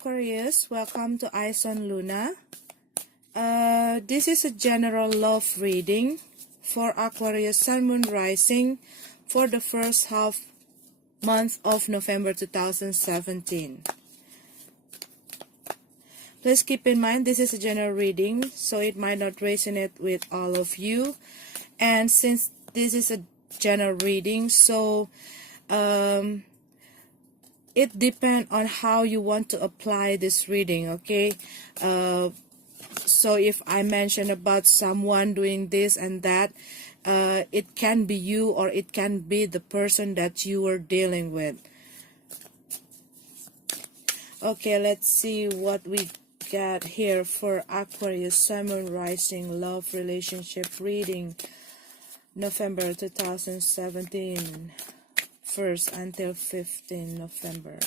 Aquarius, welcome to Eyes on Luna. This is a general love reading for Aquarius Sun Moon Rising for the first half month of November 2017. Please keep in mind this is a general reading, so it might not resonate with all of you. And since this is a general reading, so it depends on how you want to apply this reading, okay? So if I mention about someone doing this and that, it can be you or it can be the person that you are dealing with. Okay, let's see what we got here for Aquarius Sun Moon Rising Love Relationship Reading, November 2017. 1st until 15 November.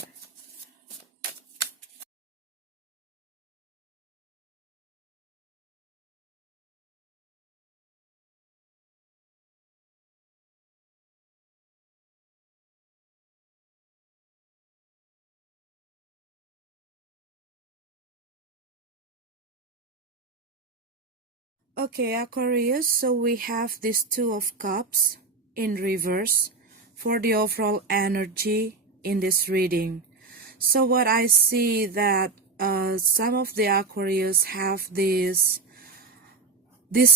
Okay, Aquarius, so we have this Two of Cups in reverse for the overall energy in this reading. So what I see that some of the Aquarius have this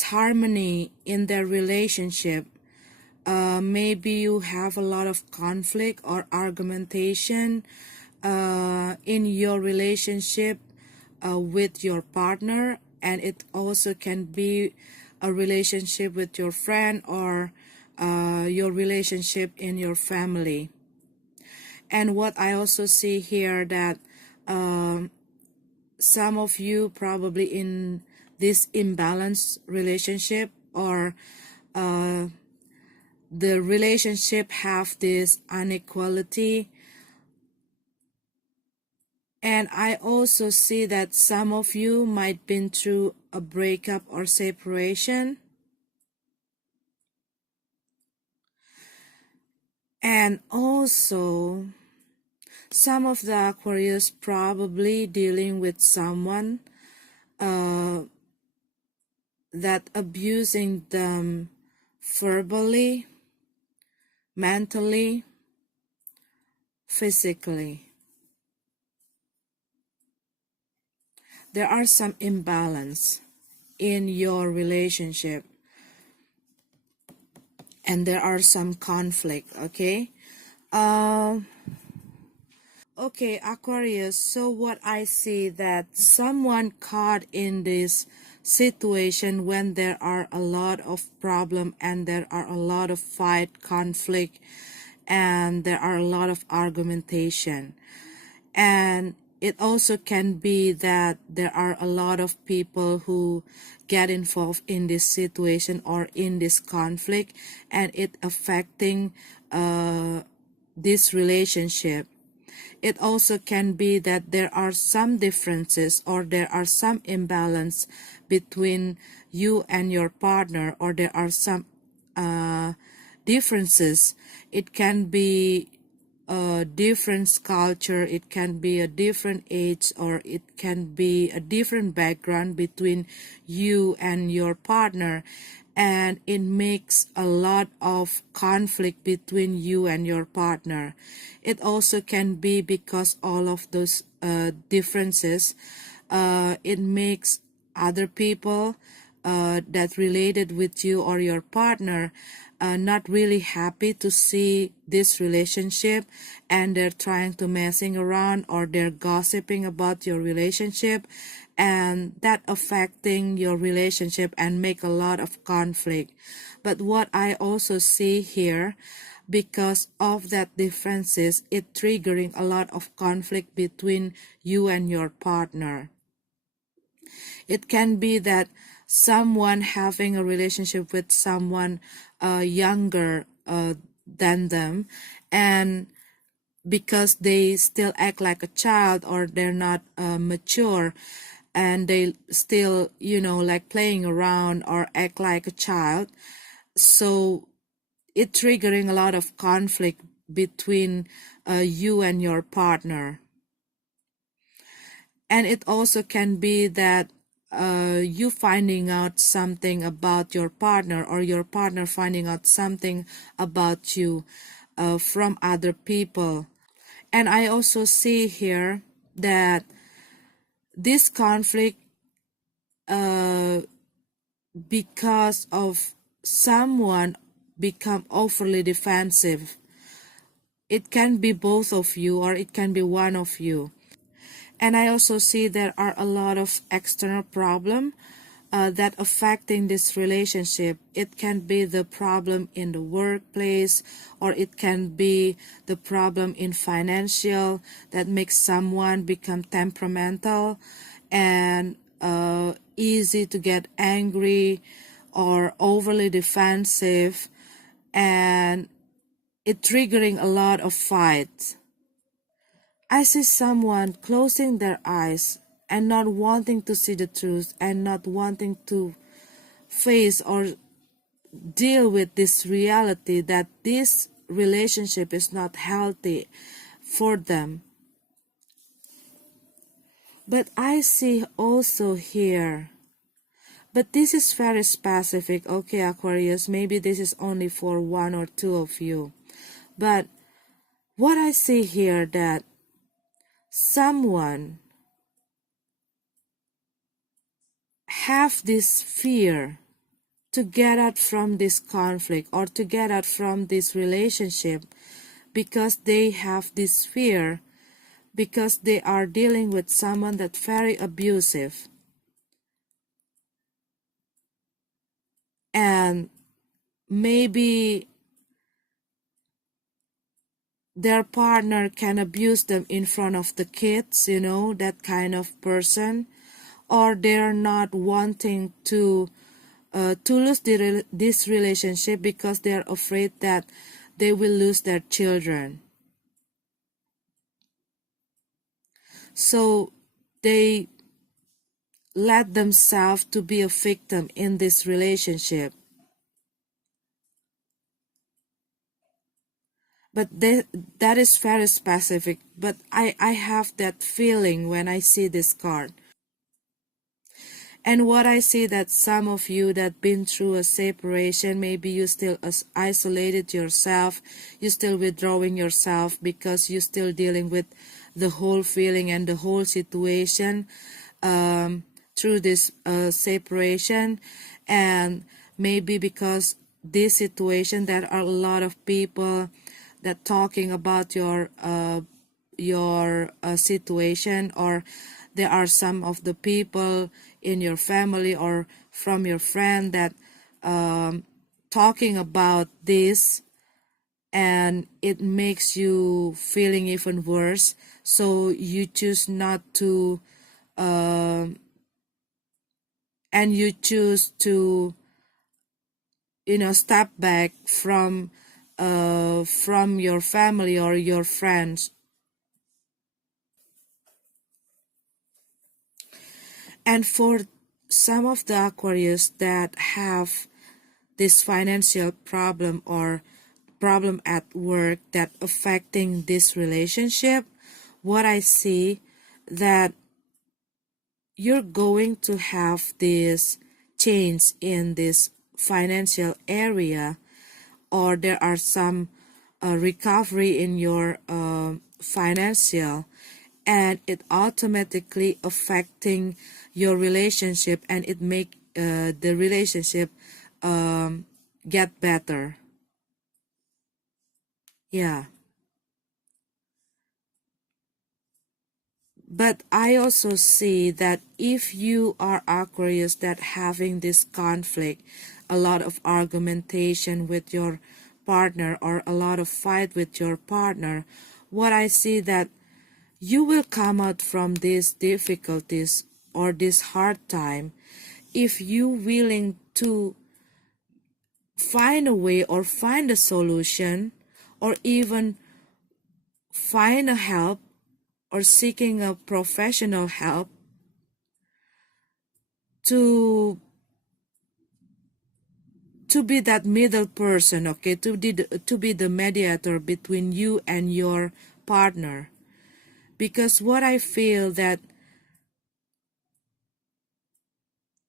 harmony in their relationship. Maybe you have a lot of conflict or argumentation in your relationship with your partner, and it also can be a relationship with your friend or your relationship in your family. And what I also see here that some of you probably in this imbalanced relationship, or the relationship have this inequality. And I also see that some of you might been through a breakup or separation. And also, some of the Aquarius probably dealing with someone that abusing them verbally, mentally, physically. There are some imbalance in your relationship, and there are some conflict, okay? Okay, Aquarius, so what I see that someone caught in this situation when there are a lot of problem and there are a lot of fight, conflict, and there are a lot of argumentation. And it also can be that there are a lot of people who get involved in this situation or in this conflict, and it affecting this relationship. It also can be that there are some differences or there are some imbalance between you and your partner, or there are some differences. It can be a different culture, it can be a different age, or it can be a different background between you and your partner, and it makes a lot of conflict between you and your partner. It also can be because all of those differences, it makes other people that related with you or your partner not really happy to see this relationship, and they're trying to messing around or they're gossiping about your relationship, and that affecting your relationship and make a lot of conflict. But what I also see here, because of that differences, it triggering a lot of conflict between you and your partner. It can be that someone having a relationship with someone younger than them, and because they still act like a child or they're not mature, and they still, like playing around or act like a child, so it triggering a lot of conflict between you and your partner. And it also can be that you finding out something about your partner, or your partner finding out something about you from other people. And I also see here that this conflict, because of someone become overly defensive. It can be both of you, or it can be one of you. And I also see there are a lot of external problem that affecting this relationship. It can be the problem in the workplace, or it can be the problem in financial that makes someone become temperamental and easy to get angry or overly defensive, and it triggering a lot of fights. I see someone closing their eyes and not wanting to see the truth, and not wanting to face or deal with this reality that this relationship is not healthy for them. But I see also here, but this is very specific, okay, Aquarius, maybe this is only for one or two of you. But what I see here, that someone have this fear to get out from this conflict, or to get out from this relationship, because they have this fear, because they are dealing with someone that's very abusive. And maybe their partner can abuse them in front of the kids, you know, that kind of person. Or they're not wanting to lose this relationship because they're afraid that they will lose their children. So they let themselves to be a victim in this relationship. But that is very specific. But I have that feeling when I see this card. And what I see, that some of you that been through a separation, maybe you still isolated yourself, you still withdrawing yourself because you still dealing with the whole feeling and the whole situation through this separation. And maybe because this situation, there are a lot of people that talking about your situation, or there are some of the people in your family or from your friend that talking about this, and it makes you feeling even worse. So you choose not to and you choose to, you know, step back from your family or your friends. And for some of the Aquarius that have this financial problem or problem at work that affecting this relationship, what I see, that you're going to have this change in this financial area, or there are some recovery in your financial, and it automatically affecting your relationship, and it make the relationship get better. Yeah. But I also see that if you are Aquarius that having this conflict, a lot of argumentation with your partner, or a lot of fight with your partner, what I see, that you will come out from these difficulties or this hard time if you willing to find a way, or find a solution, or even find a help, or seeking a professional help to be that middle person, okay, to be the mediator between you and your partner. Because what I feel, that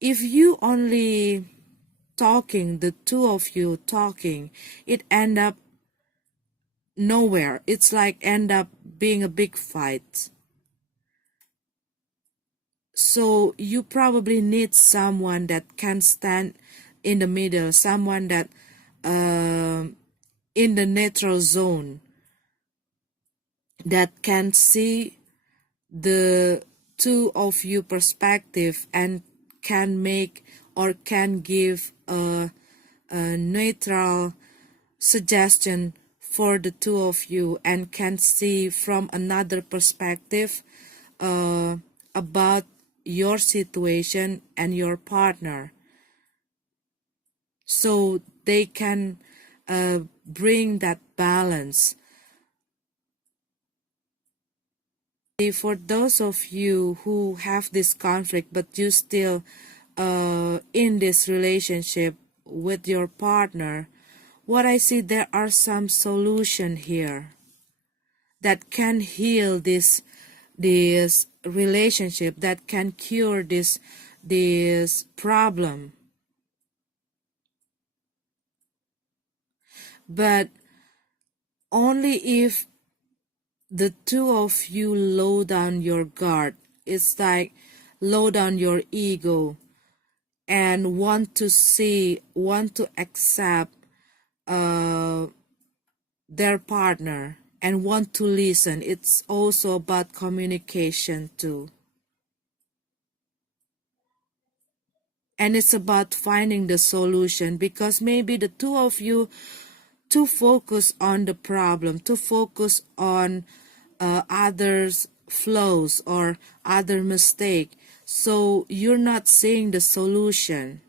if you only talking, the two of you talking, it end up nowhere. It's like end up being a big fight. So you probably need someone that can stand in the middle, someone that in the neutral zone, that can see the two of you perspective and can make or can give a neutral suggestion for the two of you and can see from another perspective about your situation and your partner, so they can bring that balance. For those of you who have this conflict but you still in this relationship with your partner, what I see, there are some solution here that can heal this relationship, that can cure this problem. But only if the two of you low down your guard. It's like low down your ego and want to see, want to accept their partner and want to listen. It's also about communication too. And it's about finding the solution, because maybe the two of you to focus on the problem, to focus on others' flaws or other mistake. So you're not seeing the solution.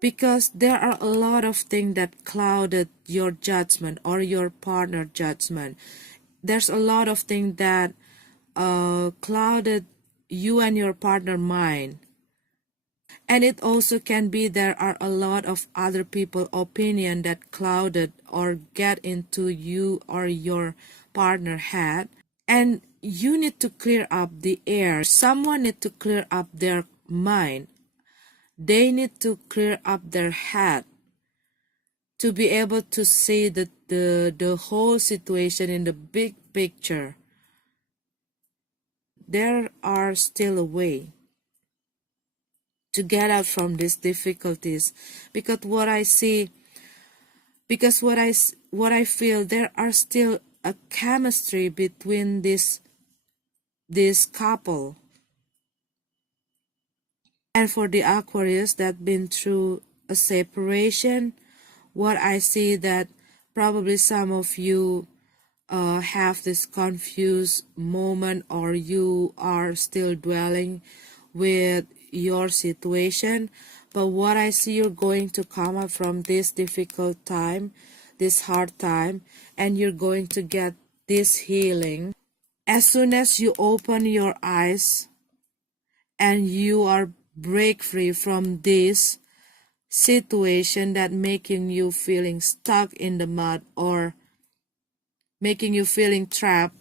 Because there are a lot of things that clouded your judgment or your partner judgment. There's a lot of things that clouded you and your partner mind. And it also can be there are a lot of other people opinion that clouded or get into you or your partner head. And you need to clear up the air. Someone need to clear up their mind. They need to clear up their head to be able to see the whole situation in the big picture. There are still a way to get out from these difficulties, because what I see, because what I feel, there are still a chemistry between this couple. And for the Aquarius that been through a separation, what I see that probably some of you have this confused moment, or you are still dwelling with your situation. But what I see, you're going to come up from this difficult time, this hard time, and you're going to get this healing. As soon as you open your eyes and you are break free from this situation that making you feeling stuck in the mud or making you feeling trapped,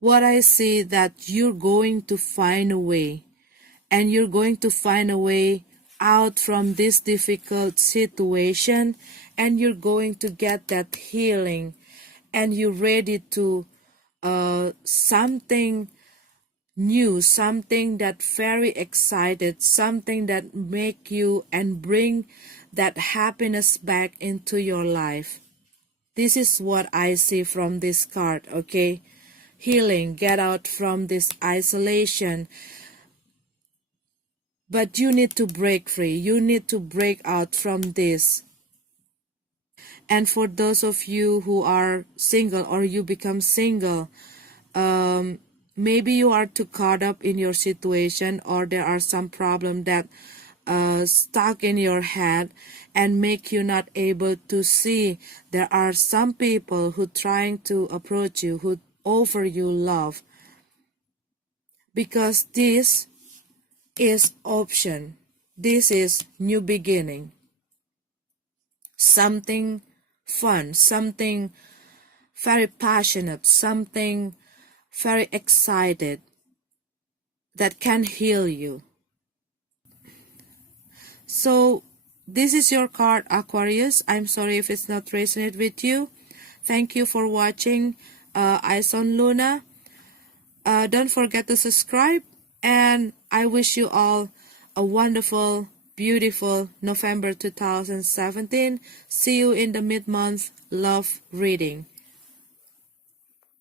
what I see that you're going to find a way, and you're going to find a way out from this difficult situation, and you're going to get that healing, and you're ready to something new, something that very excited, something that make you and bring that happiness back into your life. This is what I see from this card, okay? Healing, get out from this isolation. But you need to break free. You need to break out from this. And for those of you who are single or you become single, maybe you are too caught up in your situation, or there are some problem that stuck in your head and make you not able to see there are some people who trying to approach you, who offer you love, because this is option, this is new beginning, something fun, something very passionate, something very excited that can heal you. So this is your card, Aquarius. I'm sorry if it's not resonate with you. Thank you for watching Eyes on Luna. Don't forget to subscribe, and I wish you all a wonderful, beautiful November 2017. See you in the mid-month love reading.